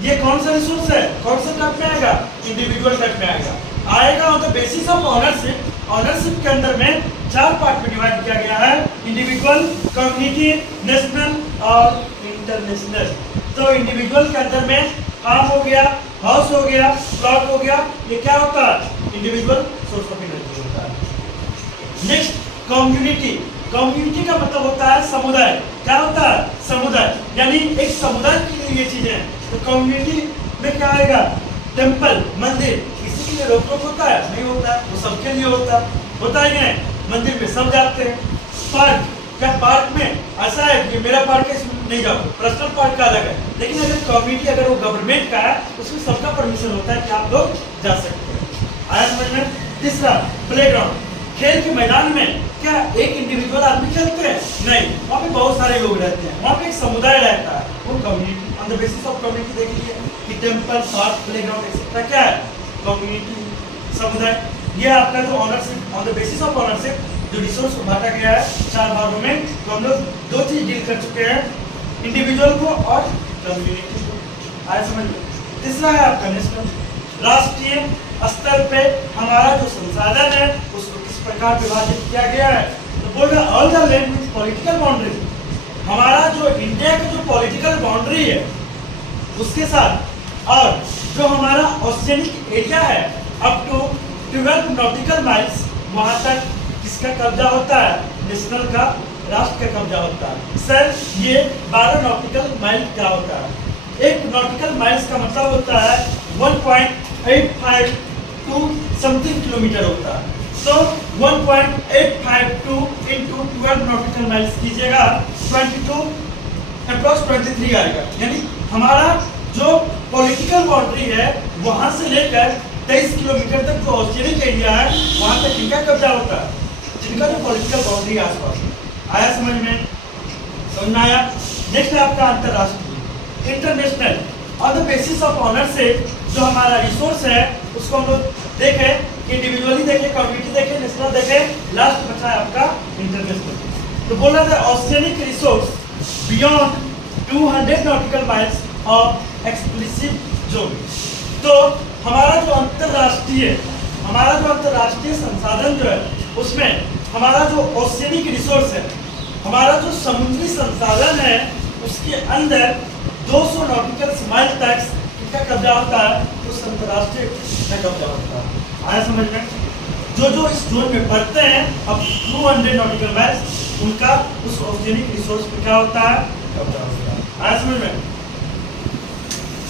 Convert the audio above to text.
ये कौन सा रिसोर्स है, कौन सा टाइप में आएगा, इंडिविजुअल टाइप में आएगा on the basis of ownership. Ownership के अंदर में 4 पार्ट में डिवाइड किया गया है, इंडिविजुअल, कम्युनिटी, नेशनल और इंटरनेशनल। तो इंडिविजुअल के अंदर में फार्म हो गया, हाउस हो गया, प्लॉट हो गया, ये क्या होता है, इंडिविजुअल सोर्स ऑफ एनर्जी होता है। Next community. कम्युनिटी का मतलब होता है समुदाय। क्या होता है, समुदाय, यानी एक समुदाय के लिए ये चीजें हैं। तो कम्युनिटी में क्या आएगा, टेम्पल, मंदिर। किसी के लिए रोक टोक होता है, नहीं होता है, वो सबके लिए होता है, मंदिर में सब जाते हैं। पार्क, क्या पार्क में ऐसा है कि मेरा पार्क है इसमें नहीं जाओ, पर्सनल पार्क का अलग है। लेकिन अगर कम्युनिटी, अगर वो गवर्नमेंट का है, उसमें सबका परमिशन होता है कि आप लोग जा सकते हैं। आया समझ में। तीसरा प्लेग्राउंड। खेल के मैदान में क्या एक इंडिविजुअल आदमी खेलते हैं, नहीं, वहाँ पे बहुत सारे लोग रहते हैं, वहाँ पे एक समुदाय रहता है, वो community. On the basis of community देख लीजिए कि टेम्पल, पार्क, प्लेग्राउंड एक्सेट्रा क्या है, कम्युनिटी, समुदाय। ये आपका जो ownership, on the basis of ownership जो रिसोर्स को बांटा गया है 4 भागों में, तो हम लोग 2 चीज डील कर चुके हैं, इंडिविजुअल को और कम्युनिटी को। आया समझ में। तीसरा है आपका नेशनल। राष्ट्रीय स्तर पे हमारा जो संसाधन है उसको किस प्रकार विभाजित किया गया है, तो बोल रहा all the land with political boundary. हमारा जो इंडिया का जो पॉलिटिकल बाउंड्री है उसके साथ, और जो हमारा ओशियनिक एरिया है अप टू 12 नॉटिकल माइल्स, वहां तक किसका कब्जा होता है, नेशनल का, राष्ट्र का कब्जा होता है। सर ये 12 नॉटिकल माइल क्या होता है, एक नॉटिकल माइल्स का मतलब होता है 1.852 समथिंग किलोमीटर होता है। तो 1.852 इंटू 12 नॉटिकल माइल्स कीजिएगा, 22 अप्रॉक्स 23 आएगा। यानी हमारा जो पॉलिटिकल बाउंड्री है वहां से लेकर 23 किलोमीटर तक जो ओशियनिक एरिया है वहां तक किनका कब्जा होता है, जिनका जो पॉलिटिकल बाउंड्री आसपास। आया समझ में, समझ आया। नेक्स्ट है आपका अंतरराष्ट्रीय, international. On the basis of ownership जो हमारा रिसोर्स है उसको हम लोग देखे, इंडिविजुअली देखे, कम्युनिटी देखे, नेशनल देखे, लास्ट बचा है आपका इंटरनेशनल। तो बोल रहा था oceanic resource beyond 200 nautical miles of exclusive zone. तो हमारा जो अंतरराष्ट्रीय संसाधन जो है उसमें हमारा जो ओशियनिक रिसोर्स है, हमारा जो समुद्री संसाधन है, उसके अंदर 200 नॉटिकल माइल तक इनका कब्जा होता है, उस अंतरराष्ट्रीय का कब्जा होता है। आया समझ में। जो इस जोन में पड़ते हैं अब 200 नॉटिकल माइल्स, उनका उस ओशियनिक रिसोर्स पे क्या होता है, कब्जा होता है। आया समझ में।